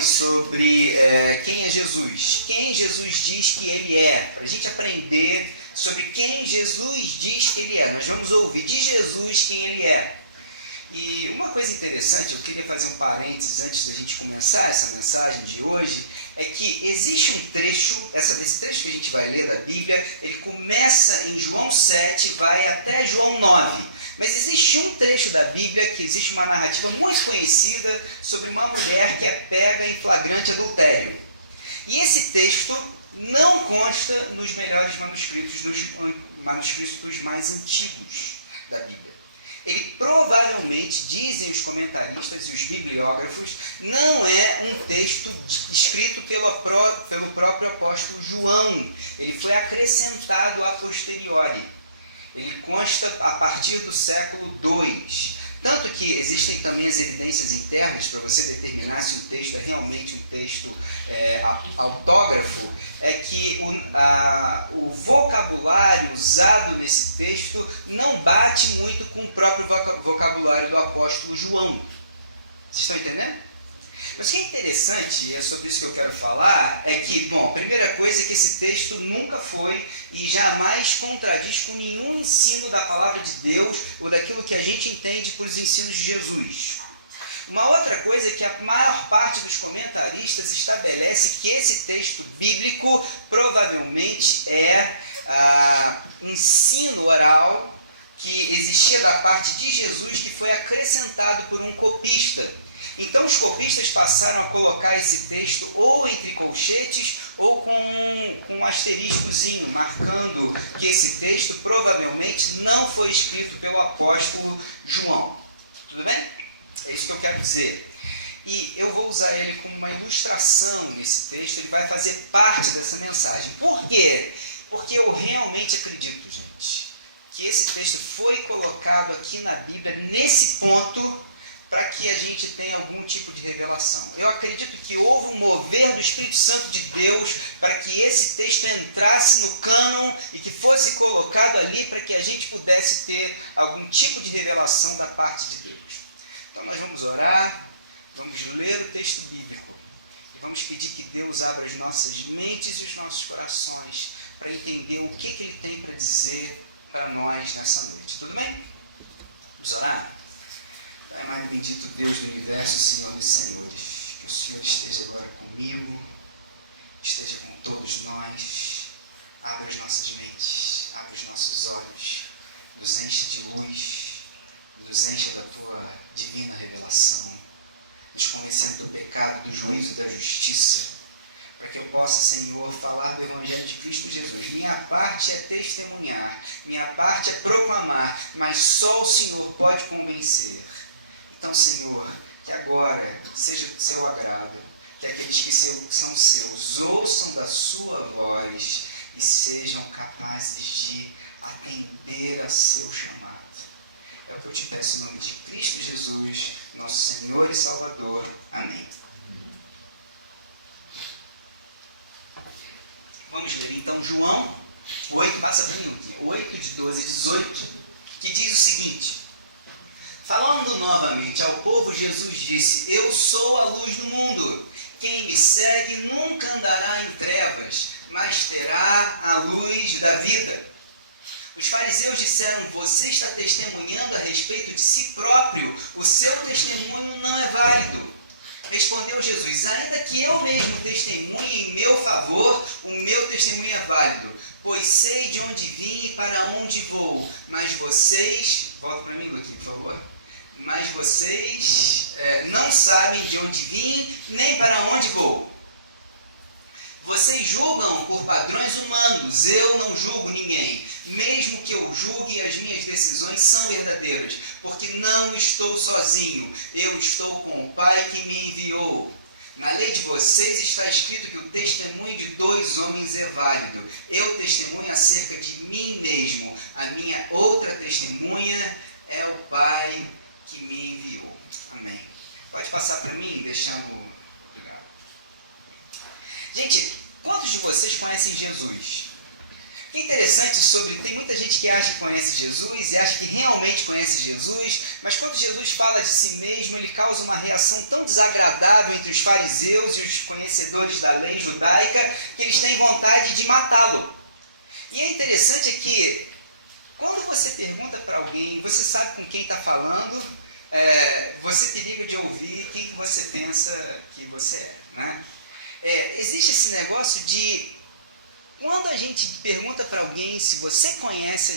lições sobre quem é Jesus, quem Jesus diz que Ele é, para a gente aprender sobre quem Jesus diz que Ele é. Nós vamos ouvir de Jesus quem Ele é. E uma coisa interessante, eu queria fazer um parênteses antes da gente começar essa mensagem de hoje, é que existe um trecho, esse trecho que a gente vai ler da Bíblia, ele começa em João 7 e vai até João 9. Mas existe um trecho da Bíblia que existe uma narrativa muito conhecida sobre uma mulher que é pega em flagrante adultério. E esse texto não consta nos melhores manuscritos, dos manuscritos mais antigos da Bíblia. Ele provavelmente, dizem os comentaristas e os bibliógrafos, não é um texto escrito pelo próprio apóstolo João. Ele foi acrescentado a posteriori. Ele consta a partir do século II. Tanto que existem também as evidências internas para você determinar se o texto é realmente um texto autógrafo, é que o vocabulário usado nesse texto não bate muito com o próprio vocabulário do apóstolo João. Vocês estão entendendo? Mas o que é interessante, e é sobre isso que eu quero falar, é que, bom, a primeira coisa é que esse texto nunca foi e jamais contradiz com nenhum ensino da palavra de Deus ou daquilo que a gente entende por os ensinos de Jesus. Uma outra coisa é que a maior parte dos comentaristas estabelece que esse texto bíblico provavelmente é ensino oral que existia da parte de Jesus, que foi acrescentado por um copista. Então os copistas passaram a colocar esse texto ou entre colchetes ou com um asteriscozinho, marcando que esse texto provavelmente não foi escrito pelo apóstolo João. Tudo bem? É isso que eu quero dizer. E eu vou usar ele como uma ilustração nesse texto, ele vai fazer parte dessa mensagem. Por quê? Porque eu realmente acredito, gente, que esse texto foi colocado aqui na Bíblia, nesse ponto, para que a gente tenha algum tipo de revelação. Eu acredito que houve um mover do Espírito Santo de Deus para que esse texto entrasse no cânon e que fosse colocado ali para que a gente pudesse ter algum tipo de revelação da parte de Deus. Então nós vamos orar, vamos ler o texto bíblico e vamos pedir que Deus abra as nossas mentes e os nossos corações para entender o que Ele tem para dizer para nós nessa noite. Tudo bem? Vamos orar? Pai amado e bendito Deus do universo, Senhor dos Senhores, que o Senhor esteja agora comigo, esteja com todos nós, abra as nossas mentes, abra os nossos olhos, nos enche de luz, nos enche da Tua divina revelação, nos convencendo do pecado, do juízo e da justiça, para que eu possa, Senhor, falar do Evangelho de Cristo Jesus. Minha parte é testemunhar, minha parte é proclamar, mas só o Senhor pode convencer. Então, Senhor, que agora seja do seu agrado, que aqueles que são seus ouçam da sua voz e sejam capazes de atender a seu chamado. É o que eu te peço em nome de Cristo Jesus, nosso Senhor e Salvador. Amém. Vamos ler então João 8, passa para mim aqui, 8 de 12 a 18, que diz o seguinte: falando novamente ao povo, Jesus disse: eu sou a luz do mundo. Quem me segue nunca andará em trevas, mas terá a luz da vida. Os fariseus disseram: você está testemunhando a respeito de si próprio, o seu testemunho não é válido. Respondeu Jesus: ainda que eu mesmo testemunhe em meu favor, o meu testemunho é válido, pois sei de onde vim e para onde vou. Mas vocês, volta para mim, Luquinha, por favor. Mas vocês não sabem de onde vim, nem para onde vou. Vocês julgam por padrões humanos, eu não julgo ninguém. Mesmo que eu julgue, as minhas decisões são verdadeiras, porque não estou sozinho, eu estou com o Pai que me enviou. Na lei de vocês está escrito que o testemunho de 2 homens é válido. Eu testemunho acerca de mim mesmo, a minha outra testemunha é o Pai que me enviou. Amém. Pode passar para mim, deixando. Gente, quantos de vocês conhecem Jesus? O que é interessante tem muita gente que acha que conhece Jesus e acha que realmente conhece Jesus, mas quando Jesus fala de si mesmo, ele causa uma reação tão desagradável entre os fariseus e os conhecedores da lei judaica, que eles têm vontade de matá-lo. E é interessante que, quando você pergunta para alguém, você sabe com quem está falando, você periga de ouvir quem que você pensa que você é, né? Existe esse negócio de, quando a gente pergunta para alguém se você conhece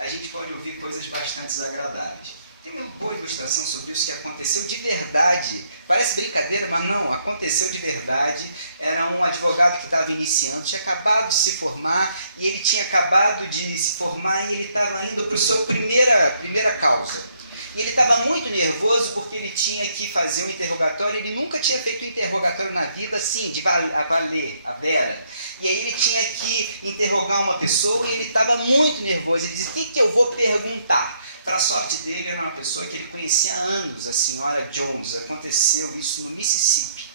a gente pode ouvir coisas bastante desagradáveis. Tem uma boa ilustração sobre isso que aconteceu de verdade. Parece brincadeira, mas não, aconteceu de verdade. Era um advogado que estava iniciando, tinha acabado de se formar, e ele tinha acabado de se formar e ele estava indo para a sua primeira causa. E ele estava muito nervoso porque ele tinha que fazer um interrogatório, ele nunca tinha feito um interrogatório na vida assim, de valer, a vera. E aí ele tinha que interrogar uma pessoa e ele estava muito nervoso. Ele disse, o que eu vou perguntar? Para a sorte dele, era uma pessoa que ele conhecia há anos, a senhora Jones. Aconteceu isso no Mississippi.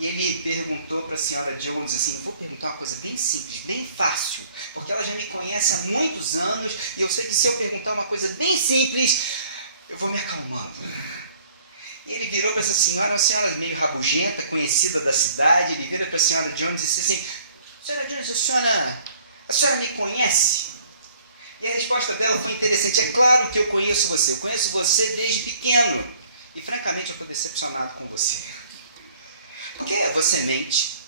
E ele perguntou para a senhora Jones assim, vou perguntar uma coisa bem simples, bem fácil, porque ela já me conhece há muitos anos, e eu sei que se eu perguntar uma coisa bem simples, eu vou me acalmando. E ele virou para essa senhora, uma senhora meio rabugenta, conhecida da cidade, ele vira para a senhora Jones e disse assim, senhora Jones, a senhora me conhece? E a resposta dela foi interessante, é claro que eu conheço você desde pequeno, e francamente eu estou decepcionado com você. Porque você mente,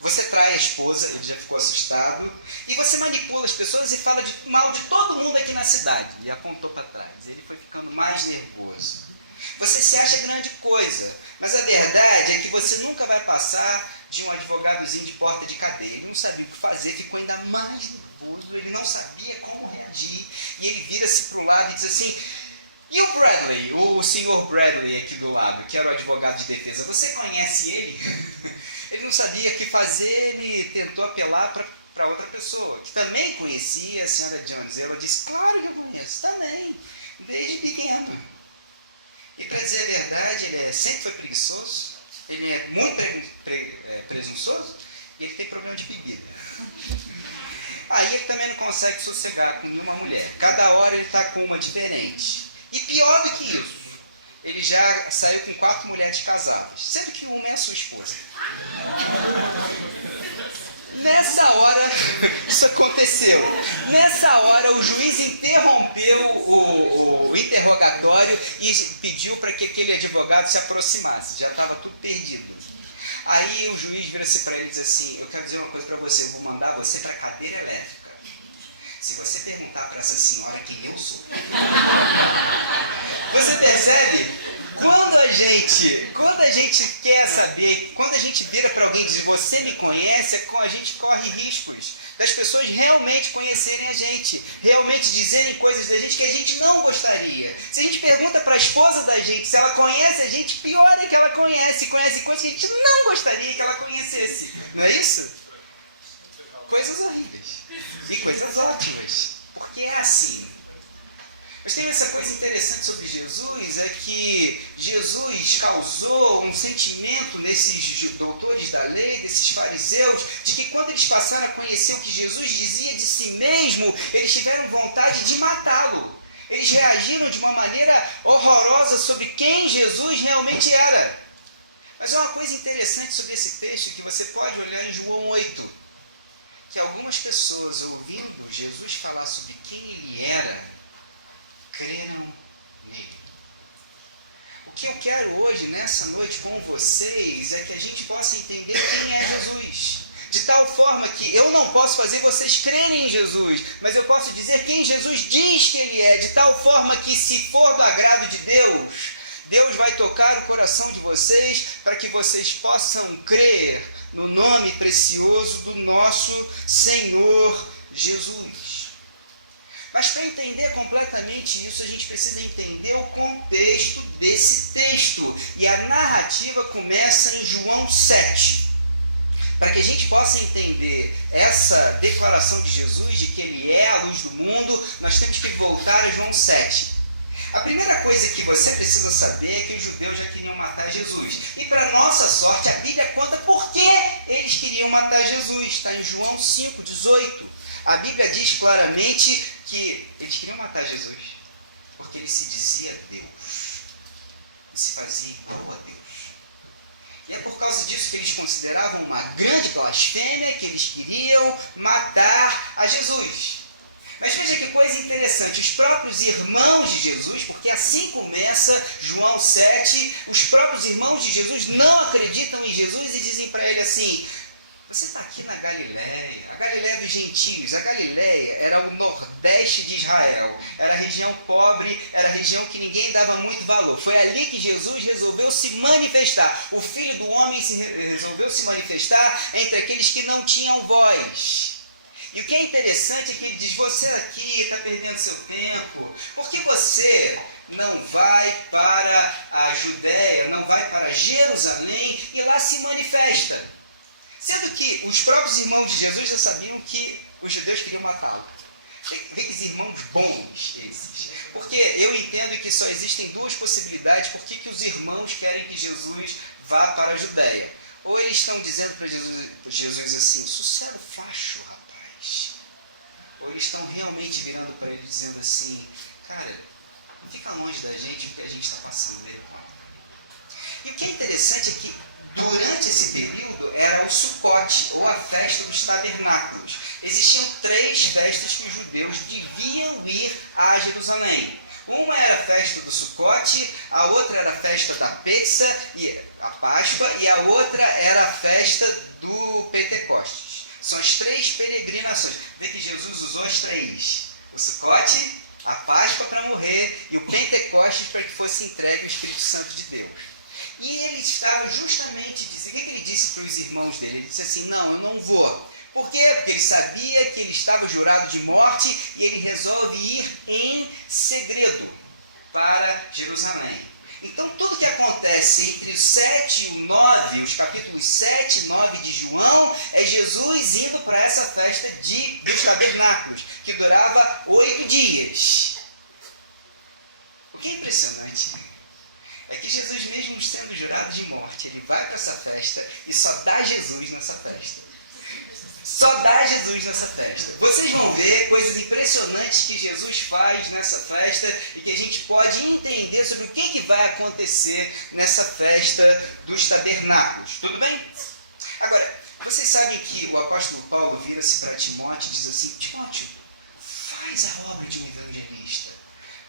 você trai a esposa, ele já ficou assustado, e você manipula as pessoas e fala mal de todo mundo aqui na cidade. E apontou para trás, ele foi ficando mais nervoso. Você se acha grande coisa, mas a verdade é que você nunca vai passar de um advogadozinho de porta de cadeia. Ele não sabia o que fazer, ficou ainda mais nervoso, ele não sabia como reagir. E ele vira-se para o lado e diz assim, e o Bradley, o senhor Bradley aqui do lado, que era o advogado de defesa, você conhece ele? Ele não sabia o que fazer, ele tentou apelar para outra pessoa, que também conhecia a senhora Jones. Ela disse, claro que eu conheço, também, desde pequeno. E para dizer a verdade, ele sempre foi preguiçoso, ele é muito presunçoso, e ele tem problema de bebida. Aí ele também não consegue sossegar com nenhuma mulher. Cada hora ele está com uma diferente. E pior do que isso, ele já saiu com 4 mulheres casadas, sendo que uma é a sua esposa. Nessa hora, isso aconteceu. Nessa hora, o juiz interrompeu o interrogatório e pediu para que aquele advogado se aproximasse. Já estava tudo perdido. Aí o juiz vira-se para ele e diz assim, eu quero dizer uma coisa para você, eu vou mandar você para a cadeira elétrica. Se você perguntar para essa senhora quem eu sou. Você percebe? Quando a gente quer saber, quando a gente vira para alguém e diz, você me conhece, a gente corre riscos das pessoas realmente conhecerem a gente, realmente dizerem coisas da gente que a gente não gostaria. Se a gente pergunta para a esposa da gente se ela conhece a gente, pior é que ela conhece coisas que a gente não gostaria que ela conhecesse. Não é isso? Coisas horríveis. E coisas ótimas. Porque é assim. Mas tem essa coisa interessante sobre Jesus, é que Jesus causou um sentimento nesses doutores da lei, desses fariseus, de que quando eles passaram a conhecer o que Jesus dizia de si mesmo, eles tiveram vontade de matá-lo. Eles reagiram de uma maneira horrorosa sobre quem Jesus realmente era. Mas é uma coisa interessante sobre esse texto, que você pode olhar em João 8, que algumas pessoas, ouvindo Jesus falar sobre quem ele era, creram nele. O que eu quero hoje, nessa noite, com vocês, é que a gente possa entender quem é Jesus. De tal forma que eu não posso fazer vocês crerem em Jesus, mas eu posso dizer quem Jesus diz que ele é, de tal forma que, se for do agrado de Deus, Deus vai tocar o coração de vocês para que vocês possam crer no nome precioso do nosso Senhor Jesus. Mas para entender completamente isso, a gente precisa entender o contexto desse texto. E a narrativa começa em João 7. Para que a gente possa entender essa declaração de Jesus, de que ele é a luz do mundo, nós temos que voltar a João 7. A primeira coisa que você precisa saber é que os judeus já queriam matar Jesus. E para nossa sorte, a Bíblia conta por que eles queriam matar Jesus. Está em João 5,18. A Bíblia diz claramente que eles queriam matar Jesus porque ele se dizia Deus. se fazia igual a Deus. E é por causa disso que eles consideravam uma grande blasfêmia, que eles queriam matar a Jesus. Mas veja que coisa interessante, os próprios irmãos de Jesus, porque assim começa João 7, os próprios irmãos de Jesus não acreditam em Jesus e dizem para ele assim: você está aqui na Galileia, a Galileia dos gentios. A Galileia era o nordeste de Israel, era a região pobre, era a região que ninguém dava muito valor. Foi ali que Jesus resolveu se manifestar. O Filho do Homem resolveu se manifestar entre aqueles que não tinham voz. E o que é interessante é que ele diz: você aqui está perdendo seu tempo, porque você não vai para a Judéia, não vai para Jerusalém e lá se manifesta. Sendo que os próprios irmãos de Jesus já sabiam que os judeus queriam matá-lo. Aqueles irmãos bons, esses. Porque eu entendo que só existem duas possibilidades por que os irmãos querem que Jesus vá para a Judéia. Ou eles estão dizendo para Jesus assim: sossego facho, rapaz. Ou eles estão realmente virando para ele dizendo assim: cara, fica longe da gente, o que a gente está passando dele. E o que é interessante é que durante esse período era o Sucote, ou a festa dos tabernáculos. Existiam 3 festas que os judeus deviam ir a Jerusalém. Uma era a festa do Sucote, a outra era a festa da Pêtsa, a Páscoa, e a outra era a festa do Pentecostes. São as 3 peregrinações. Vê que Jesus usou as 3. O Sucote, a Páscoa para morrer e o Pentecostes para que fosse entregue o Espírito Santo de Deus. E ele estava justamente, o que ele disse para os irmãos dele? Ele disse assim: não, eu não vou. Por quê? Porque ele sabia que ele estava jurado de morte e ele resolve ir em segredo para Jerusalém. Então tudo que acontece entre o 7 e o 9, os capítulos 7 e 9 de João, é Jesus indo para essa festa dos tabernáculos, que durava 8 dias. O que é impressionante é que Jesus, mesmo sendo jurado de morte, ele vai para essa festa e só dá Jesus nessa festa. Só dá Jesus nessa festa. Vocês vão ver coisas impressionantes que Jesus faz nessa festa e que a gente pode entender sobre o que vai acontecer nessa festa dos tabernáculos. Tudo bem? Agora, vocês sabem que o apóstolo Paulo vira-se para Timóteo e diz assim: Timóteo, faz a obra de um evangelista.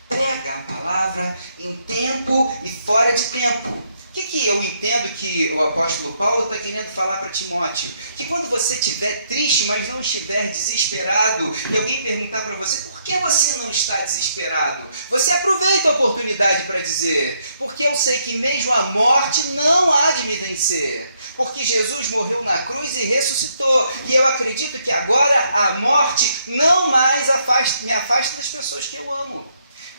Prega a palavra em tempo e fora de tempo. O que eu entendo que o apóstolo Paulo está querendo falar para Timóteo? Que quando você estiver triste, mas não estiver desesperado, e alguém perguntar para você: por que você não está desesperado? Você aproveita a oportunidade para dizer: porque eu sei que mesmo a morte não há de me vencer. Porque Jesus morreu na cruz e ressuscitou. E eu acredito que agora a morte não mais me afasta das pessoas que eu amo.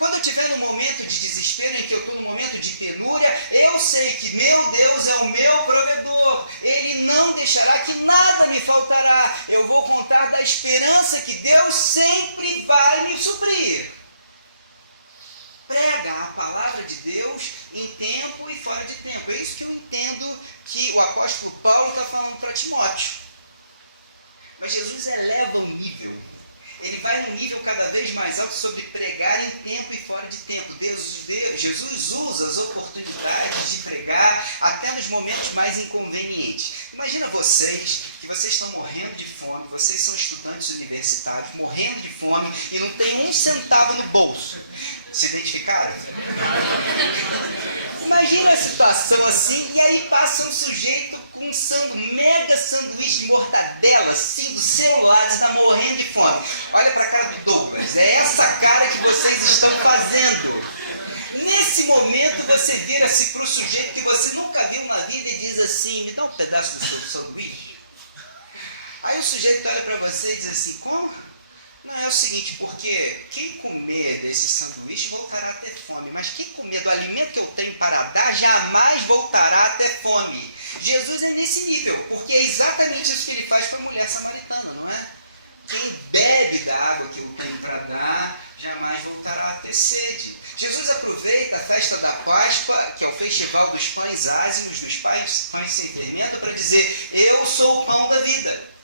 Quando eu estiver num momento de desespero, em que eu estou num momento de penúria, eu sei que meu Deus é o meu provedor. Ele não deixará que nada me faltará. Eu vou contar da esperança que Deus sempre vai me suprir. Prega a palavra de Deus em tempo e fora de tempo. É isso que eu entendo que o apóstolo Paulo está falando para Timóteo. Mas Jesus eleva o nível. Ele vai num nível cada vez mais alto sobre pregar em tempo e fora de tempo. Jesus usa as oportunidades de pregar até nos momentos mais inconvenientes. Imagina vocês, que vocês estão morrendo de fome, vocês são estudantes universitários, morrendo de fome e não tem um centavo no bolso. Se identificaram? Imagina a situação assim, e aí passa um sujeito com um mega sanduíche de mortadela assim do seu lado, você está morrendo de fome. Olha para a cara do Douglas, é essa cara que vocês estão fazendo. Nesse momento você vira-se para o sujeito que você nunca viu na vida e diz assim: me dá um pedaço do seu sanduíche. Aí o sujeito olha para você e diz assim: como? Não, é o seguinte, porque quem comer desse sanduíche voltará a ter fome, mas quem comer do alimento que eu tenho para dar jamais voltará a ter fome. Jesus é nesse nível, porque é exatamente isso que ele faz para a mulher samaritana, não é? Quem bebe da água que eu tenho para dar, jamais voltará a ter sede. Jesus aproveita a festa da Páscoa, que é o festival dos pães ázimos, dos pães sem fermento, para dizer: eu sou o pão da vida.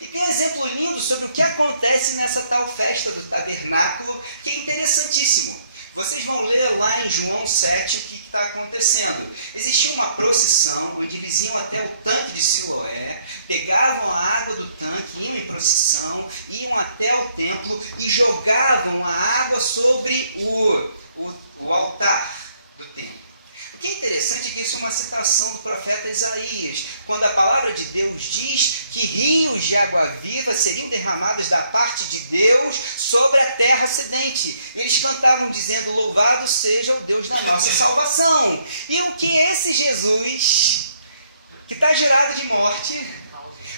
E tem um exemplo lindo sobre o que acontece nessa tal festa do tabernáculo, que é interessantíssimo. Vocês vão ler lá em João 7, que está acontecendo? Existia uma procissão onde eles iam até o tanque de Siloé, pegavam a água do tanque, iam em procissão, iam até o templo e jogavam a água sobre o altar do templo. O que é interessante é que isso é uma citação do profeta Isaías, quando a palavra de Deus diz que rios de água viva seriam derramados da parte de Deus sobre a terra sedente. Eles cantavam dizendo: louvado seja o Deus da nossa salvação. E o que esse Jesus, que está gerado de morte,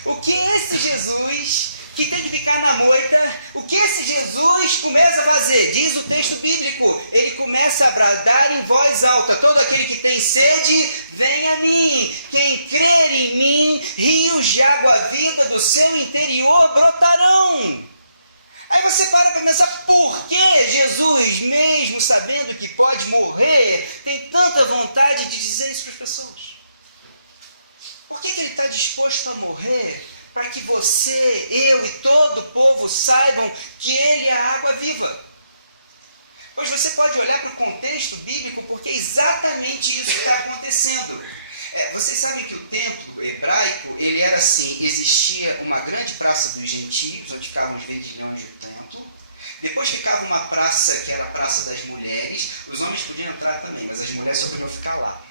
o que esse Jesus, que tem que ficar na moita, o que esse Jesus começa a fazer? Diz o texto bíblico, ele começa a bradar em voz alta: todo aquele que tem sede, vem a mim. Quem crer em mim, rios de água viva do seu interior brotarão. Aí você para pensar, por que Jesus, mesmo sabendo que pode morrer, tem tanta vontade de dizer isso para as pessoas? Por que ele está disposto a morrer? Para que você, eu e todo o povo saibam que ele é a água viva. Pois você pode olhar para o contexto bíblico, porque exatamente isso está acontecendo. Vocês sabem que o templo hebraico, ele era assim: existia uma grande praça dos gentios, onde ficavam os vendilhões do templo. Depois ficava uma praça, que era a praça das mulheres. Os homens podiam entrar também, mas as mulheres só podiam ficar lá.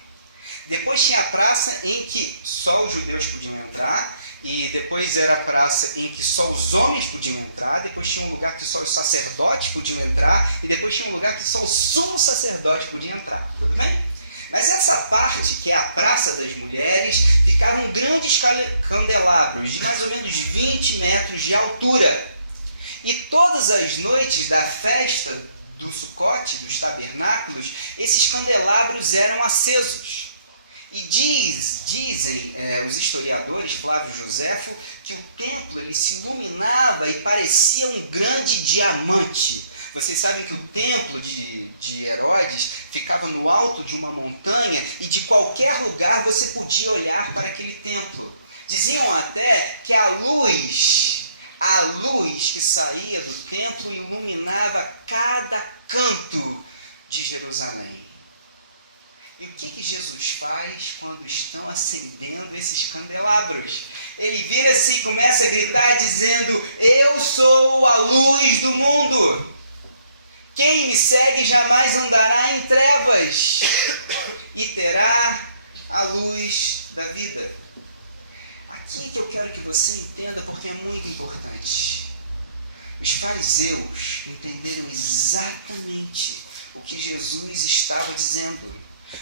Depois tinha a praça em que só os judeus podiam entrar. E depois era a praça em que só os homens podiam entrar. Depois tinha um lugar que só os sacerdotes podiam entrar. E depois tinha um lugar que só o sumo sacerdote podia entrar. Tudo bem? Mas essa parte, que é a Praça das Mulheres, ficaram grandes candelabros de mais ou menos 20 metros de altura. E todas as noites da festa do Sucote, dos tabernáculos, esses candelabros eram acesos. E dizem os historiadores, Flávio Joséfo, que o templo ele se iluminava e parecia um grande diamante. Vocês sabem que o templo de Herodes ficava no alto de uma montanha e de qualquer lugar você podia olhar para aquele templo. Diziam até que a luz que saía do templo iluminava cada canto de Jerusalém. E o que Jesus faz quando estão acendendo esses candelabros? Ele vira-se e começa a gritar dizendo: eu sou a luz do mundo. Quem me segue jamais andará em trevas e terá a luz da vida. Aqui que eu quero que você entenda, porque é muito importante. Os fariseus entenderam exatamente o que Jesus estava dizendo.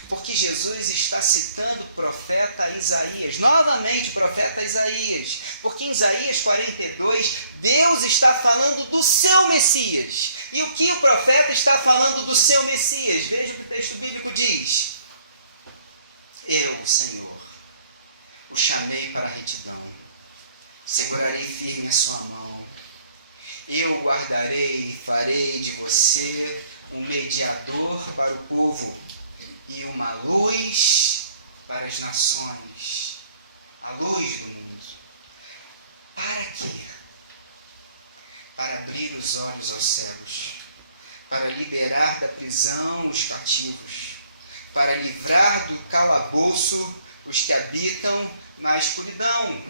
Porque Jesus está citando o profeta Isaías, novamente o profeta Isaías. Porque em Isaías 42, Deus está falando do seu Messias. E o que o profeta está falando do seu Messias? Veja o que o texto bíblico diz. Eu, Senhor, o chamei para a retidão. Segurarei firme a sua mão. Eu o guardarei e farei de você um mediador para o povo e uma luz para as nações. A luz do mundo. Para quê? Para abrir os olhos aos cegos, para liberar da prisão os cativos, para livrar do calabouço os que habitam na escuridão.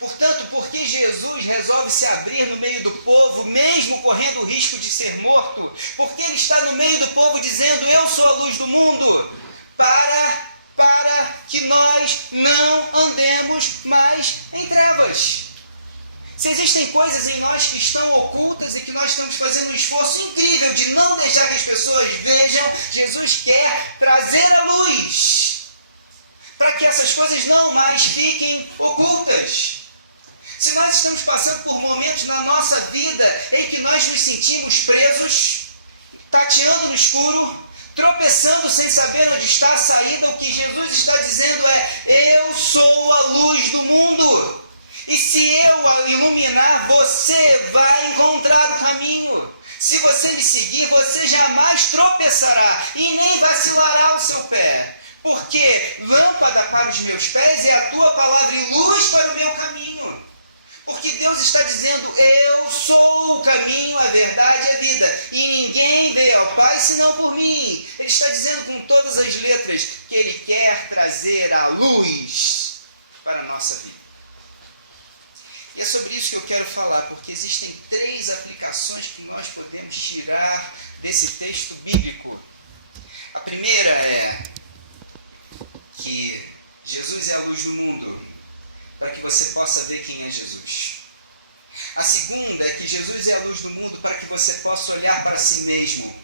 Portanto, porque Jesus resolve se abrir no meio do povo, mesmo correndo o risco de ser morto? Porque ele está no meio do povo dizendo: eu sou a luz do mundo, para que nós não andemos mais em trevas. Se existem coisas em nós que estão ocultas e que nós estamos fazendo um esforço incrível de não deixar que as pessoas vejam, Jesus quer trazer a luz para que essas coisas não mais fiquem ocultas. Se nós estamos passando por momentos na nossa vida em que nós nos sentimos presos, tateando no escuro, tropeçando sem saber onde está a saída, o que Jesus está dizendo é: eu sou a luz do mundo. E se eu a iluminar, você vai encontrar o caminho. Se você me seguir, você jamais tropeçará e nem vacilará o seu pé. Porque lâmpada para os meus pés é a tua palavra e luz para o meu caminho. Porque Deus está dizendo: eu sou o caminho, a verdade e a vida. E ninguém veio ao Pai senão por mim. Ele está dizendo com todas as letras primeira é que Jesus é a luz do mundo, para que você possa ver quem é Jesus. A segunda é que Jesus é a luz do mundo para que você possa olhar para si mesmo.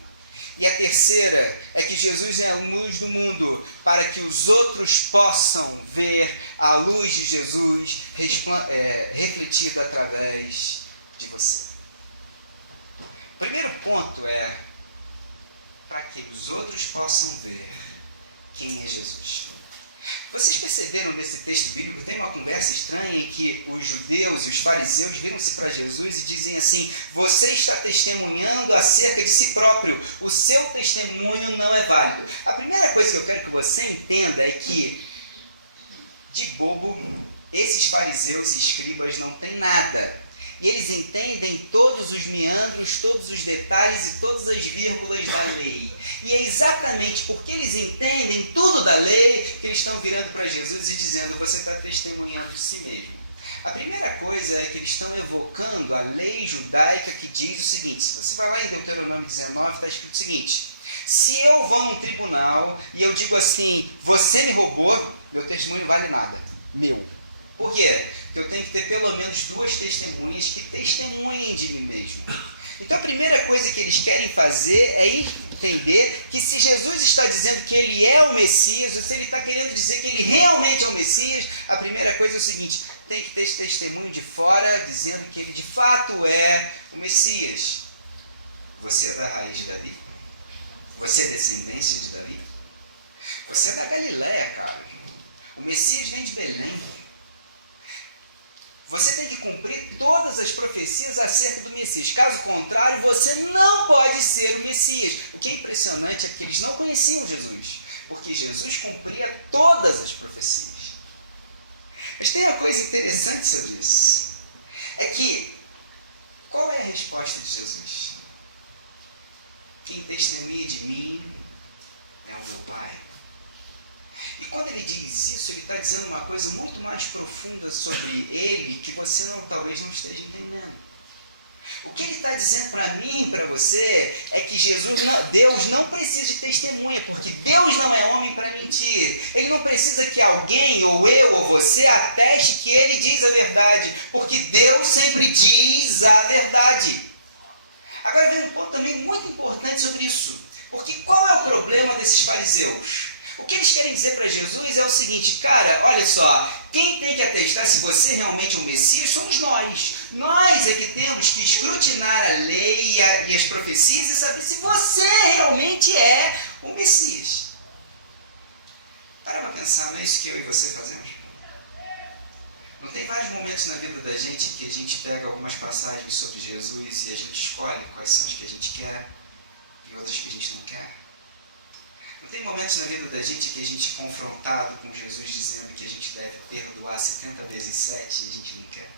E a terceira é que Jesus é a luz do mundo para que os outros possam ver a luz de Jesus refletida através de você. O primeiro ponto é para que os outros possam ver quem é Jesus. Vocês perceberam nesse texto bíblico, tem uma conversa estranha em que os judeus e os fariseus viram-se para Jesus e dizem assim: você está testemunhando acerca de si próprio, o seu testemunho não é válido. A primeira coisa que eu quero que você entenda é que, de bobo, esses fariseus e escribas não têm nada. E eles entendem todos os meandros, todos os detalhes e todas as vírgulas da lei. E é exatamente porque eles entendem tudo da lei que eles estão virando para Jesus e dizendo: você está testemunhando de si mesmo. A primeira coisa é que eles estão evocando a lei judaica que diz o seguinte: se você vai lá em Deuteronômio 19, está escrito o seguinte: se eu vou num tribunal e eu digo assim, você me roubou, meu testemunho não vale nada, meu. Por quê? Porque eu tenho que ter pelo menos 2 testemunhas que testemunhem de mim mesmo. Então a primeira coisa que eles querem fazer é entender que se Jesus está dizendo que ele é o Messias, ou se ele está querendo dizer que ele realmente é o Messias, a primeira coisa é o seguinte: tem que ter esse testemunho de fora dizendo que ele de fato é o Messias. Você é da raiz de Davi. Você é descendência de Davi. Você é da Galileia, cara. O Messias vem de Belém. Você tem que cumprir todas as profecias acerca do Messias. Caso contrário, você não pode ser o Messias. O que é impressionante é que eles não conheciam Jesus, porque Jesus cumpria todas as profecias. Mas tem uma coisa interessante sobre isso. É que, qual é a resposta de Jesus? Quem testemunha de mim é o meu Pai. E quando ele diz isso, ele está dizendo uma coisa muito mais profunda sobre ele que você talvez não esteja entendendo. O que ele está dizendo para mim e para você é que Deus não precisa de testemunha, porque Deus não é homem para mentir. Ele não precisa que alguém, ou eu, ou você, ateste que ele diz a verdade, porque Deus sempre diz a verdade. Agora vem um ponto também muito importante sobre isso, porque qual é o problema desses fariseus? O que eles querem dizer para Jesus é o seguinte: cara, olha só, quem tem que atestar se você realmente é o Messias somos nós. Nós é que temos que escrutinar a lei e as profecias e saber se você realmente é o Messias. Para pensar, não é isso que eu e você fazemos? Não tem vários momentos na vida da gente em que a gente pega algumas passagens sobre Jesus e a gente escolhe quais são as que a gente quer e outras que a gente não quer? Tem momentos na vida da gente que a gente é confrontado com Jesus dizendo que a gente deve perdoar 70 vezes 7 e a gente não quer.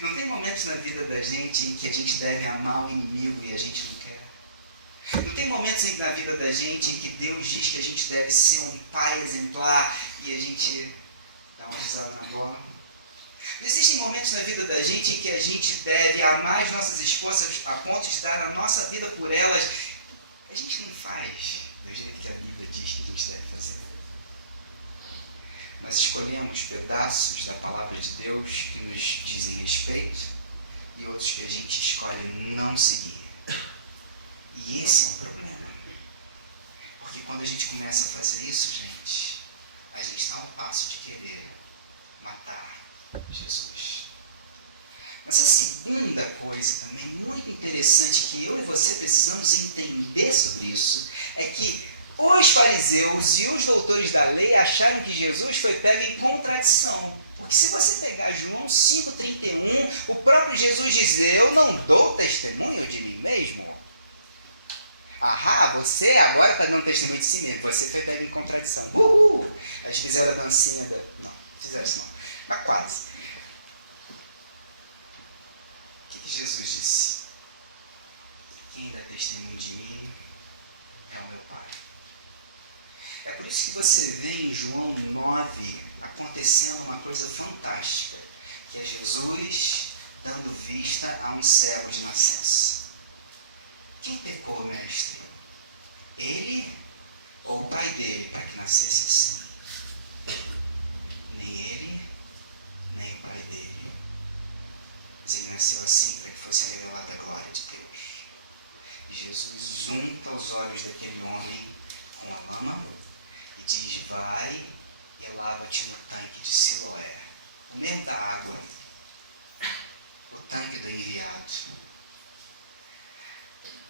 Não tem momentos na vida da gente em que a gente deve amar o inimigo e a gente não quer. Não tem momentos na vida da gente em que Deus diz que a gente deve ser um pai exemplar e a gente dá uma risada na bola. Não existem momentos na vida da gente em que a gente deve amar as nossas esposas a ponto de dar a nossa vida por elas. A gente não faz do jeito que a Bíblia diz que a gente deve fazer. Nós escolhemos pedaços da palavra de Deus que nos dizem respeito e outros que a gente escolhe não seguir. E esse é um problema. Porque quando a gente começa a fazer isso, a gente dá um passo de querer matar Jesus. Mas a segunda coisa também muito interessante que eu e você precisamos entender sobre isso é que os fariseus e os doutores da lei acharam que Jesus foi pego em contradição. Porque se você pegar João 5,31, o próprio Jesus diz: eu não dou testemunho de mim mesmo. Você agora está dando testemunho de si mesmo, você foi pego em contradição. Eles fizeram a dancinha da... Não, fizeram isso não. Mas quase. O que Jesus disse? Quem dá testemunho de mim é o meu Pai. É por isso que você vê em João 9 acontecendo uma coisa fantástica, que é Jesus dando vista a um cego de nascença. Quem pecou, mestre? Ele chama e diz, vai e lava-te no tanque de Siloé, no meio da água, no tanque do enviado.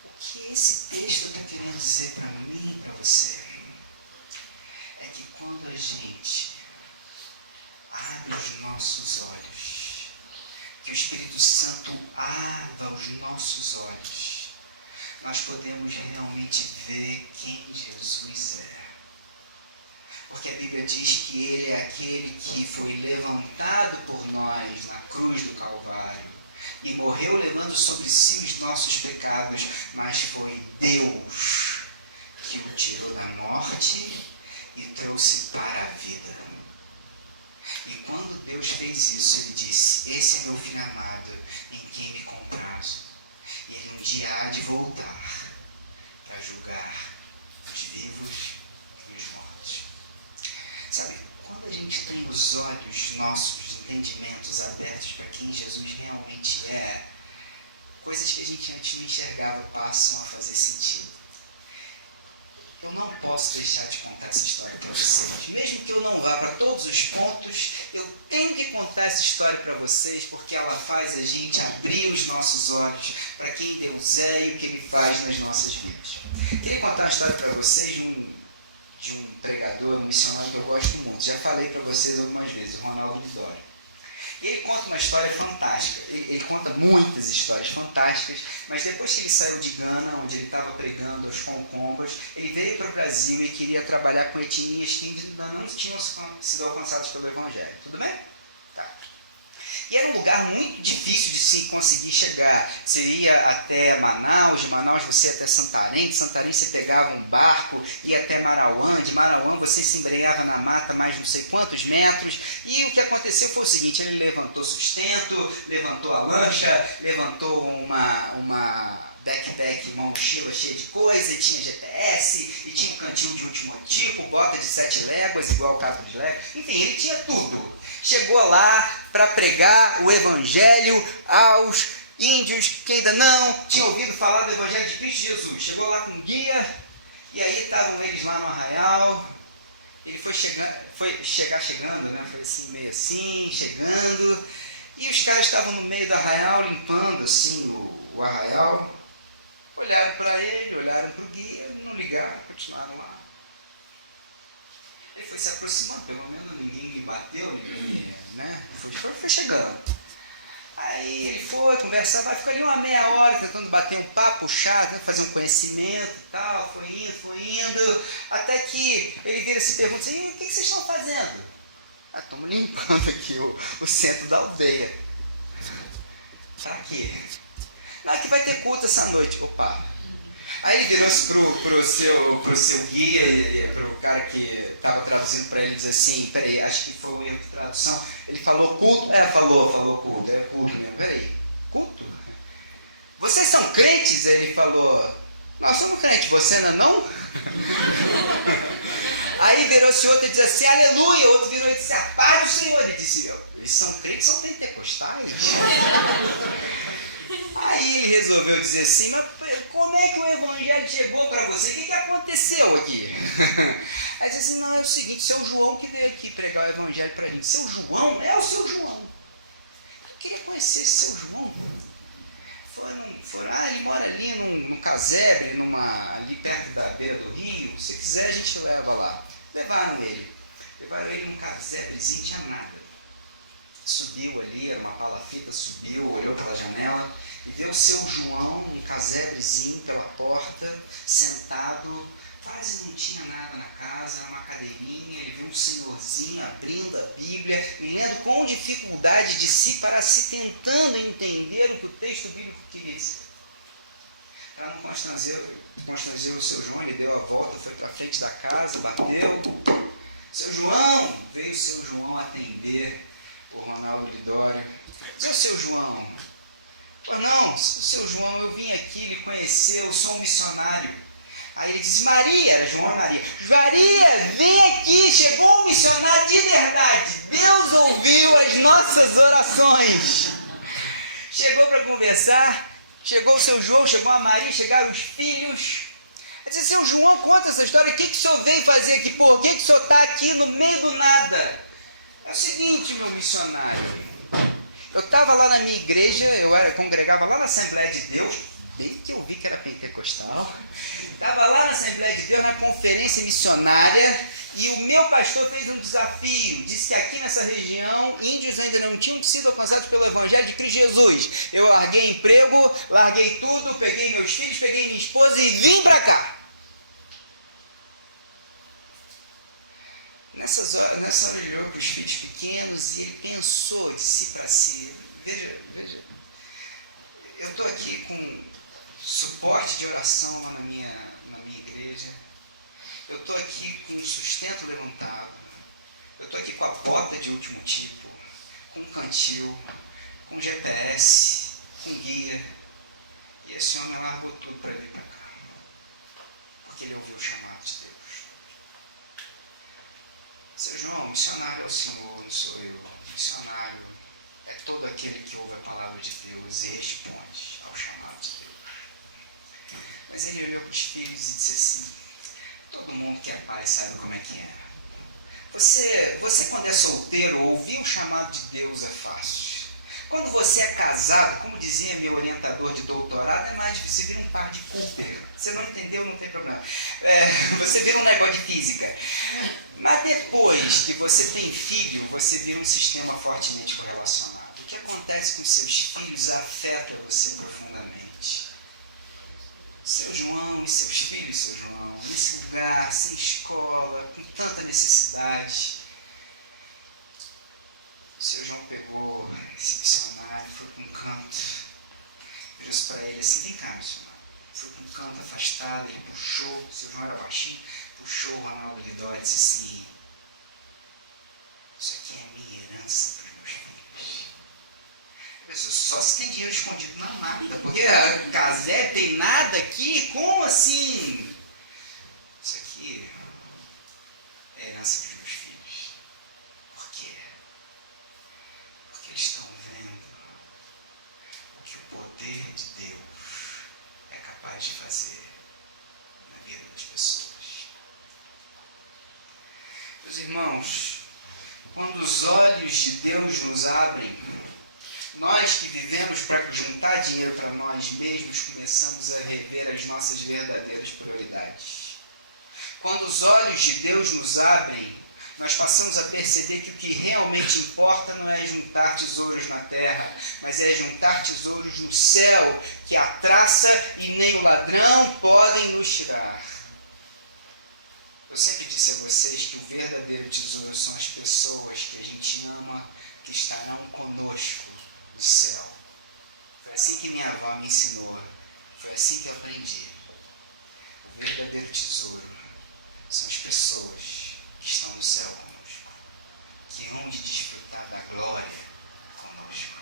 O que esse texto está querendo dizer para mim e para você é que quando a gente abre os nossos olhos, que o Espírito Santo abra os nossos olhos, nós podemos realmente ver quem Jesus é. Porque a Bíblia diz que Ele é aquele que foi levantado por nós na cruz do Calvário e morreu levando sobre si os nossos pecados, mas foi Deus que o tirou da morte e trouxe para a vida. E quando Deus fez isso, Ele disse, esse é meu filho amado, em quem me comprazo. E Ele um dia há de voltar para julgar os vivos e os mortos. Sabe, quando a gente tem os olhos nossos, entendimentos abertos para quem Jesus realmente é, coisas que a gente antes não enxergava passam a fazer sentido. Eu não posso deixar de contar essa história para vocês. Mesmo que eu não vá para todos os pontos, eu tenho que contar essa história para vocês, porque ela faz a gente abrir os nossos olhos para quem Deus é e o que Ele faz nas nossas vidas. Queria contar uma história para vocês de um pregador, um missionário que eu gosto muito. Já falei para vocês algumas vezes, o Ronaldo Lidório. E ele conta uma história fantástica. Ele conta muitas histórias fantásticas, mas depois que ele saiu de Gana, onde ele estava pregando aos concombas, ele veio para o Brasil e queria trabalhar com etnias que ainda não tinham sido alcançadas pelo Evangelho. Tudo bem? Tá. E era um lugar muito difícil de se conseguir chegar. Você ia até Manaus, de Manaus você ia até Santarém, de Santarém você pegava um barco, ia até Marauã, de Marauã você se embreava na mata mais não sei quantos metros, e o que aconteceu foi o seguinte, ele levantou sustento, levantou a lancha, levantou uma backpack, uma mochila cheia de coisa, e tinha GPS, e tinha um cantil de último tipo, bota de 7 léguas, igual o cabo de léguas, enfim, ele tinha tudo. Chegou lá para pregar o Evangelho aos índios que ainda não tinham ouvido falar do Evangelho de Cristo Jesus. Chegou lá com guia, e aí estavam eles lá no arraial. Ele foi chegando, né? Foi assim, meio assim, chegando. E os caras estavam no meio do arraial, limpando assim o arraial. Olharam para ele, olharam para o guia, não ligaram, continuaram lá. Ele foi se aproximando, pelo menos ninguém me bateu, né? Foi chegando. Aí ele foi conversar, vai ficar ali uma meia hora tentando bater um papo chato, fazer um conhecimento e tal, foi indo, até que ele vira e se pergunta assim, o que vocês estão fazendo? Ah, estamos limpando aqui o centro da aldeia. Pra quê? Não, é que vai ter culto essa noite. Opa! Aí ele virou-se pro seu guia, para o cara que estava traduzindo para ele, diz assim, peraí, acho que foi um erro de tradução. Ele falou culto? Falou culto, é culto mesmo. Peraí, culto? Vocês são crentes? Ele falou, nós somos crentes, você ainda não? Aí virou-se outro e disse assim, aleluia. O outro virou e disse, a paz do Senhor. Ele disse, eles são crentes, são pentecostais. Aí ele resolveu dizer assim, mas como é que o Evangelho chegou para você? O que aconteceu aqui? Aí disse assim, não, é o seguinte, seu João que veio aqui pregar o Evangelho para a gente. Seu João? É o seu João. Eu queria conhecer seu João. Ele mora ali num casebre, ali perto da beira do rio. Se quiser, a gente leva lá. Levaram ele num casebrezinho, tinha nada. Subiu ali, era uma palafita, subiu, olhou pela janela e viu o seu João, um casebrezinho pela porta, sentado, quase não tinha nada na casa, era uma cadeirinha, ele viu um senhorzinho abrindo a Bíblia, me lendo com dificuldade de si para se tentando entender o que o texto bíblico queria dizer. Para não constranger o seu João, ele deu a volta, foi para frente da casa, bateu. Seu João, veio o seu João atender o Ronaldo Lidório. Seu João, não, seu João, eu vim aqui lhe conhecer, eu sou um missionário. Aí ele disse, Maria, João Maria, Maria, vem aqui, chegou um missionário de verdade. Deus ouviu as nossas orações. Chegou para conversar, chegou o seu João, chegou a Maria, chegaram os filhos. Ele disse, seu João, conta essa história, o que o senhor veio fazer aqui? Por que o senhor está aqui no meio do nada? É o seguinte, meu missionário, eu estava lá na minha igreja, congregava lá na Assembleia de Deus, bem que eu vi que era pentecostal, estava lá na Assembleia de Deus, na conferência missionária, e o meu pastor fez um desafio, disse que aqui nessa região, índios ainda não tinham sido alcançados pelo Evangelho de Cristo Jesus. Eu larguei emprego, larguei tudo, peguei meus filhos, peguei minha esposa e vim para cá. Nessa hora ele olhou para os filhos pequenos e ele pensou de si para si. Veja, eu estou aqui com suporte de oração lá na minha igreja. Eu estou aqui com um sustento levantado. Eu estou aqui com a bota de último tipo, com um cantil, com GPS, com guia. E esse homem largou tudo para vir para cá. Porque ele ouviu o chamado de Deus. Seu João, missionário é o Senhor, não sou eu. Missionário é todo aquele que ouve a palavra de Deus e responde ao chamado de Deus. Mas ele olhou para os filhos e disse assim, todo mundo que é pai sabe como é que é. Você quando é solteiro, ouvir o chamado de Deus é fácil. Quando você é casado, como dizia meu orientador de doutorado, é mais difícil vir um par de Cooper. Você não entendeu, não tem problema. Você vira um negócio de física. Mas depois que você tem filho, você vira um sistema fortemente correlacionado. O que acontece com seus filhos afeta você profundamente. Seu João e seus filhos, seu João, nesse lugar, sem escola, com tanta necessidade. O seu João pegou esse missionário, foi para um canto, virou para ele assim, vem cá, missionário. Foi para um canto afastado, ele puxou, o seu João era baixinho, puxou o Ronaldo Lidó e disse assim, isso aqui é minha herança para os meus filhos. A pessoa só se tem dinheiro escondido na mata, porque a Casé tem nada aqui, como assim? Isso aqui é herança para os meus filhos. Por quê? Porque eles estão vendo o que o poder de Deus é capaz de fazer na vida das pessoas. Meus irmãos, quando os olhos de Deus nos abrem, nós que vivemos para juntar dinheiro para nós mesmos, começamos a rever as nossas verdadeiras prioridades. Quando os olhos de Deus nos abrem, nós passamos a perceber que o que realmente importa não é juntar tesouros na terra, mas é juntar tesouros no céu, que a traça e nem o ladrão podem nos tirar. Eu sempre disse a vocês que o verdadeiro tesouro são as pessoas que a gente ama, que estarão conosco no céu. Foi assim que minha avó me ensinou, foi assim que eu aprendi. O verdadeiro tesouro são as pessoas que estão no céu conosco, que hão de desfrutar da glória conosco.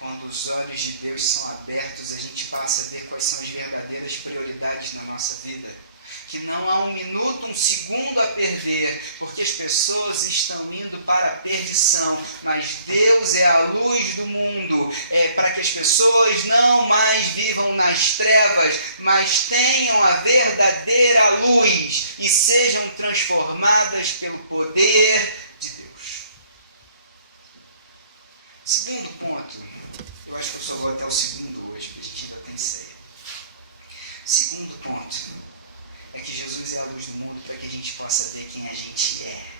Quando os olhos de Deus são abertos, a gente passa a ver quais são as verdadeiras prioridades na nossa vida. Que não há um minuto, um segundo a perder, porque as pessoas estão indo para a perdição, mas Deus é a luz do mundo, para que as pessoas não mais vivam nas trevas, mas tenham a verdadeira luz e sejam transformadas pelo poder de Deus. Segundo ponto, eu acho que eu só vou até o segundo hoje, porque a gente ainda tem ceia. Segundo ponto, é que Jesus é a luz do mundo para que a gente possa ver quem a gente é.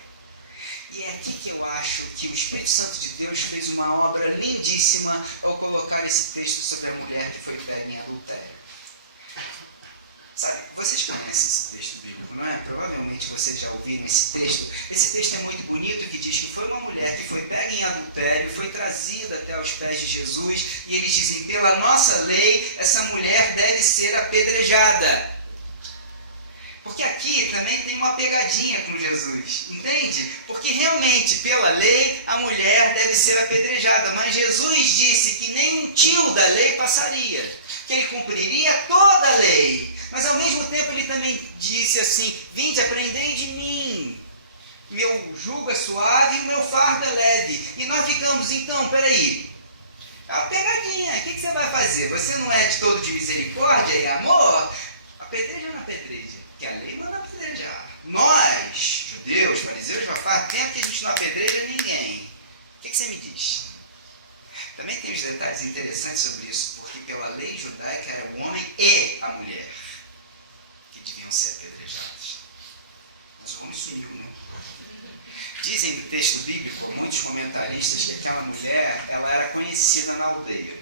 E é aqui que eu acho que o Espírito Santo de Deus fez uma obra lindíssima ao colocar esse texto sobre a mulher que foi pega em adultério. Sabe, vocês conhecem esse texto bíblico, não é? Provavelmente vocês já ouviram esse texto. Esse texto é muito bonito, que diz que foi uma mulher que foi pega em adultério, foi trazida até aos pés de Jesus, e eles dizem, pela nossa lei, essa mulher deve ser apedrejada. Porque aqui também tem uma pegadinha com Jesus, entende? Porque realmente, pela lei, a mulher deve ser apedrejada, mas Jesus disse que nem um tio da lei passaria, que ele cumpriria toda a lei. Mas ao mesmo tempo ele também disse assim, vinde, aprendei de mim, meu jugo é suave e meu fardo é leve. E nós ficamos, então, peraí, é uma pegadinha, o que você vai fazer? Você não é de todo de misericórdia e amor? A Apedreja ou não apedreja? Que a lei manda apedrejar. Nós, judeus, fariseus, já faz tempo que a gente não apedreja ninguém. O que você me diz? Também tem os detalhes interessantes sobre isso, porque pela lei judaica era o homem e a mulher que deviam ser apedrejados. Mas o homem sumiu, né? Dizem no texto bíblico, muitos comentaristas, que aquela mulher, ela era conhecida na aldeia.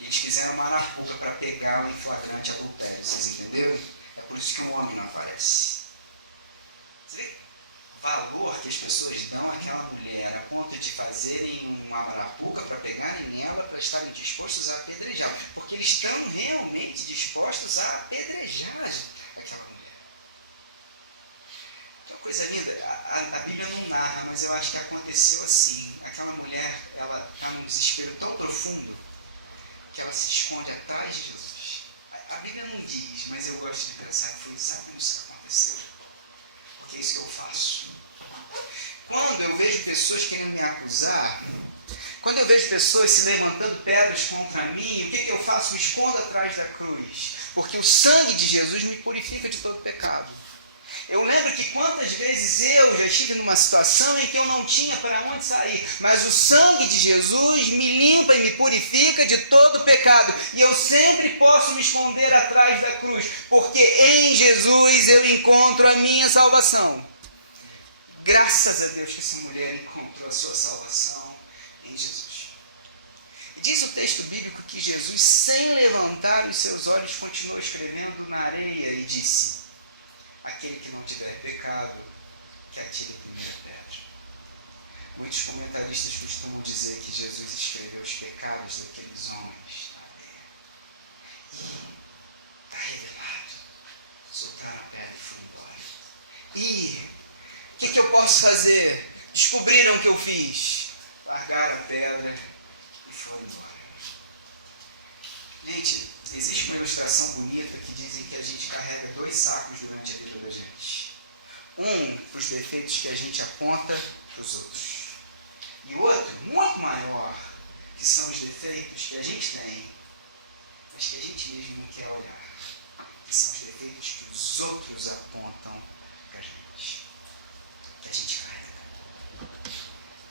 E eles fizeram uma arapuca para pegá-la em flagrante adultério. Vocês entenderam? É por isso que o homem não aparece. Você vê o valor que as pessoas dão àquela mulher, a ponto de fazerem uma arapuca para pegarem ela, para estarem dispostos a apedrejar. Porque eles estão realmente dispostos a apedrejar aquela mulher. Uma coisa linda, a Bíblia não narra, mas eu acho que aconteceu assim. Aquela mulher, ela está num desespero tão profundo que ela se esconde atrás de Jesus. A Bíblia não diz, mas eu gosto de pensar que foi exatamente isso que aconteceu. Porque é isso que eu faço. Quando eu vejo pessoas querendo me acusar, quando eu vejo pessoas se levantando pedras contra mim, o que eu faço? Me escondo atrás da cruz. Porque o sangue de Jesus me purifica de todo pecado. Eu lembro que quantas vezes eu já estive numa situação em que eu não tinha para onde sair, mas o sangue de Jesus me limpa e me purifica de todo pecado. E eu sempre posso me esconder atrás da cruz, porque em Jesus eu encontro a minha salvação. Graças a Deus que essa mulher encontrou a sua salvação em Jesus. E diz o texto bíblico que Jesus, sem levantar os seus olhos, continuou escrevendo na areia e disse: aquele que não tiver pecado, que atire a primeira pedra. Muitos comentaristas costumam dizer que Jesus escreveu os pecados daqueles homens na areia. E está revelado. Soltaram a pedra e foram embora. E o que eu posso fazer? Descobriram o que eu fiz. Largaram a pedra e foram embora. Gente, existe uma ilustração bonita que dizem que a gente carrega 2 sacos durante a vida da gente. Um para os defeitos que a gente aponta para os outros. E outro, muito maior, que são os defeitos que a gente tem, mas que a gente mesmo não quer olhar. Que são os defeitos que os outros apontam para a gente. Que a gente carrega.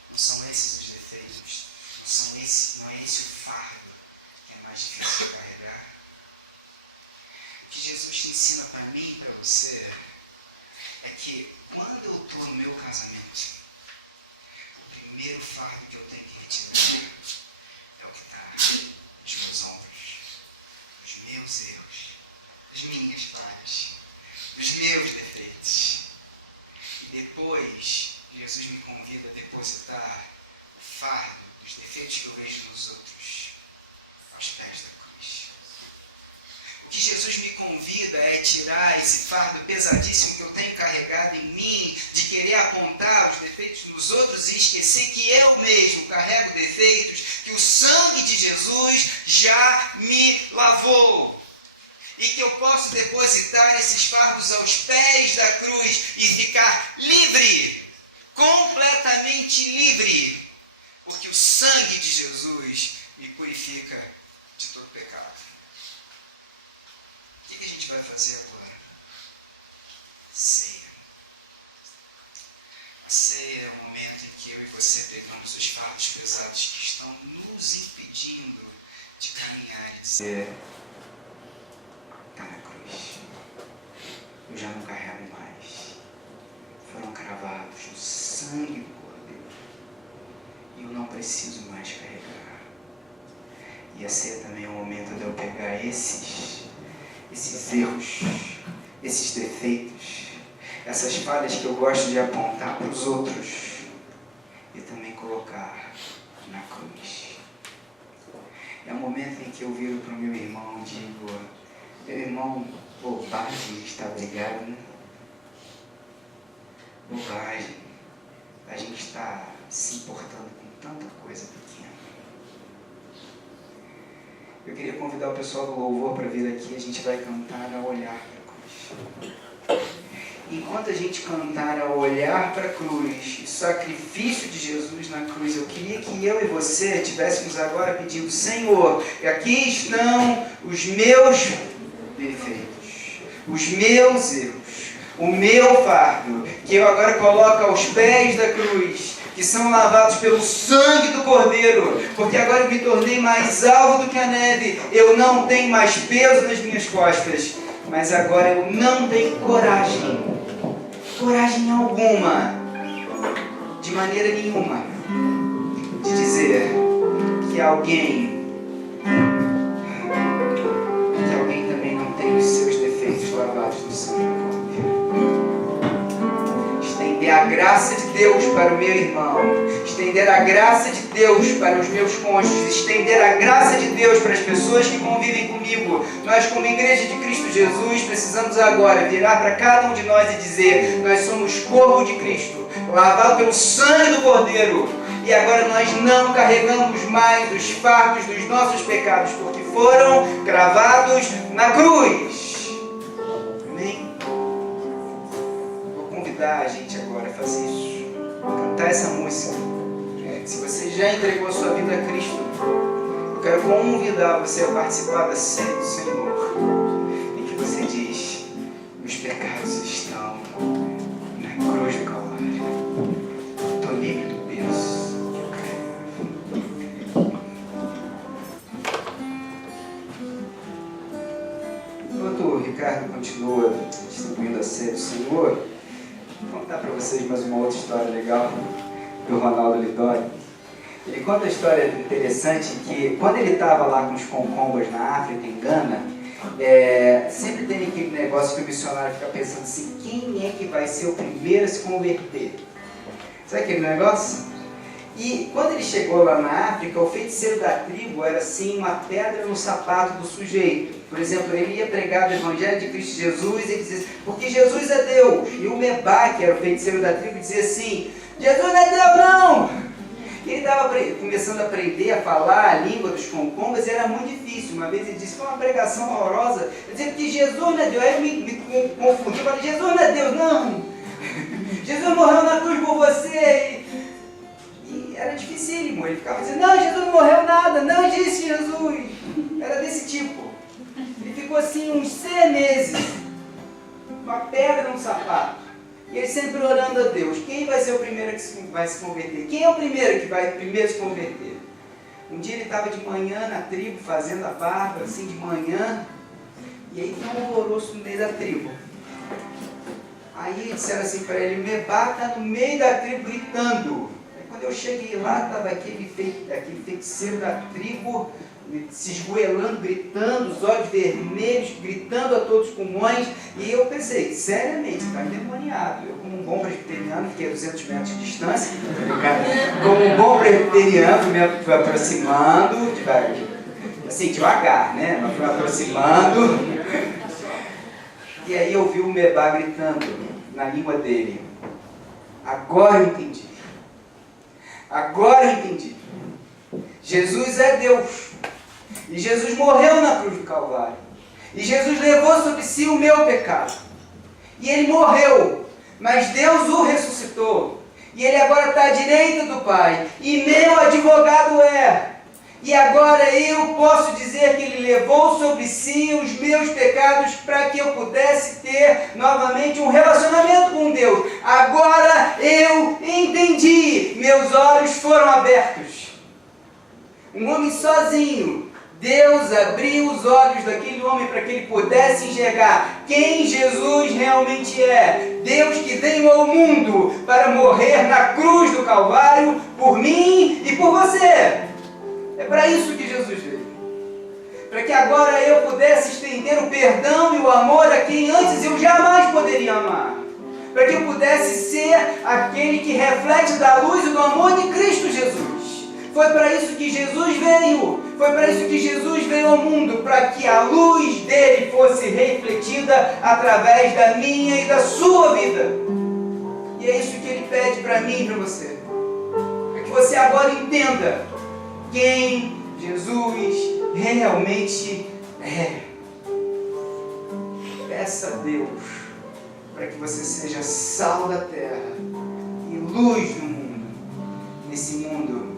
Não são esses os defeitos. Não é esse o fardo que é mais difícil de carregar. O que Jesus te ensina para mim e para você é que quando eu estou no meu casamento, o primeiro fardo que eu tenho que retirar é o que está nos meus ombros, os meus erros, as minhas falhas, os meus defeitos. E depois, Jesus me convida a depositar o fardo dos defeitos que eu vejo nos outros aos pés da cruz. O que Jesus me convida é tirar esse fardo pesadíssimo que eu tenho carregado em mim, de querer apontar os defeitos dos outros e esquecer que eu mesmo carrego defeitos, que o sangue de Jesus já me lavou. E que eu posso depositar esses fardos aos pés da cruz e ficar livre, completamente livre, porque o sangue de Jesus me purifica de todo pecado. O que a gente vai fazer agora? Ceia. A ceia é o momento em que eu e você pegamos os fardos pesados que estão nos impedindo de caminhar e dizer: está na cruz. Eu já não carrego mais. Foram cravados no sangue do Cordeiro. E eu não preciso mais carregar. E a ceia também é o momento de eu pegar esses erros, esses defeitos, essas falhas que eu gosto de apontar para os outros e também colocar na cruz. É o momento em que eu viro para o meu irmão e digo: meu irmão, bobagem está brigado, né? Bobagem. A gente está se importando com tanta coisa pequena. Eu queria convidar o pessoal do louvor para vir aqui. A gente vai cantar a olhar para a cruz. Enquanto a gente cantar a olhar para a cruz, o sacrifício de Jesus na cruz, eu queria que eu e você estivéssemos agora pedindo: Senhor, aqui estão os meus defeitos. os meus erros, o meu fardo, que eu agora coloco aos pés da cruz, que são lavados pelo sangue do Cordeiro, porque agora eu me tornei mais alvo do que a neve, eu não tenho mais peso nas minhas costas, mas agora eu não tenho coragem alguma, de maneira nenhuma, de dizer que alguém também não tem os seus defeitos lavados no sangue do Cordeiro. Estender a graça de Deus para o meu irmão, estender a graça de Deus para os meus cônjuges, estender a graça de Deus para as pessoas que convivem comigo. Nós, como Igreja de Cristo Jesus, precisamos agora virar para cada um de nós e dizer: nós somos corpo de Cristo, lavado pelo sangue do Cordeiro, e agora nós não carregamos mais os fardos dos nossos pecados, porque foram cravados na cruz. Amém? Vou convidar a gente agora a fazer isso, cantar essa música. Se você já entregou a sua vida a Cristo, eu quero convidar você a participar da ceia do Senhor, em que você diz: meus pecados estão na cruz do Calvário, estou livre do peso. Enquanto o Ricardo continua distribuindo a ceia do Senhor, vou contar para vocês mais uma outra história legal do Ronaldo Lidório. Ele conta a história interessante que quando ele estava lá com os concombas na África, em Gana, sempre tem aquele negócio que o missionário fica pensando assim: quem é que vai ser o primeiro a se converter? Sabe aquele negócio? E quando ele chegou lá na África, o feiticeiro da tribo era assim uma pedra no sapato do sujeito. Por exemplo, ele ia pregar o Evangelho de Cristo Jesus e ele dizia: porque Jesus é Deus. E o Mebá, que era o feiticeiro da tribo, dizia assim: Jesus não é Deus não! E ele estava começando a aprender a falar a língua dos concombas e era muito difícil. Uma vez ele disse: foi uma pregação horrorosa. Eu dizia que Jesus não é Deus. Aí eu me confundi. Eu falei: Jesus não é Deus, não! Jesus morreu na cruz por você. E era dificílimo. Ele ficava dizendo: não, Jesus não morreu nada, não existe Jesus. Era desse tipo. Ele ficou assim uns 6 meses, uma pedra no sapato. E ele sempre orando a Deus: quem vai ser o primeiro que vai se converter? Quem é o primeiro que vai primeiro se converter? Um dia ele estava de manhã na tribo, fazendo a barba, assim de manhã, e aí tem um alvoroço no meio da tribo. Aí disseram assim para ele: Mebá está no meio da tribo gritando. Aí quando eu cheguei lá, estava aquele feiticeiro da tribo se esgoelando, gritando, os olhos vermelhos, gritando a todos os pulmões. E eu pensei: seriamente, está endemoniado. Eu, como um bom presbiteriano, fiquei a 200 metros de distância, como um bom presbiteriano, me aproximando, assim, devagar, né? Me fui aproximando. E aí eu vi o Mebá gritando na língua dele: agora eu entendi. Agora eu entendi. Jesus é Deus. E Jesus morreu na cruz do Calvário. E Jesus levou sobre si o meu pecado. E ele morreu, mas Deus o ressuscitou. E ele agora está à direita do Pai. E meu advogado é. E agora eu posso dizer que ele levou sobre si os meus pecados para que eu pudesse ter novamente um relacionamento com Deus. Agora eu entendi. Meus olhos foram abertos. Um homem sozinho, Deus abriu os olhos daquele homem para que ele pudesse enxergar quem Jesus realmente é. Deus que veio ao mundo para morrer na cruz do Calvário por mim e por você. É para isso que Jesus veio. Para que agora eu pudesse estender o perdão e o amor a quem antes eu jamais poderia amar. Para que eu pudesse ser aquele que reflete da luz e do amor de Cristo Jesus. Foi para isso que Jesus veio. Foi para isso que Jesus veio ao mundo, para que a luz dele fosse refletida através da minha e da sua vida. E é isso que ele pede para mim e para você. Para que você agora entenda quem Jesus realmente é. Peça a Deus para que você seja sal da terra e luz no mundo. Nesse mundo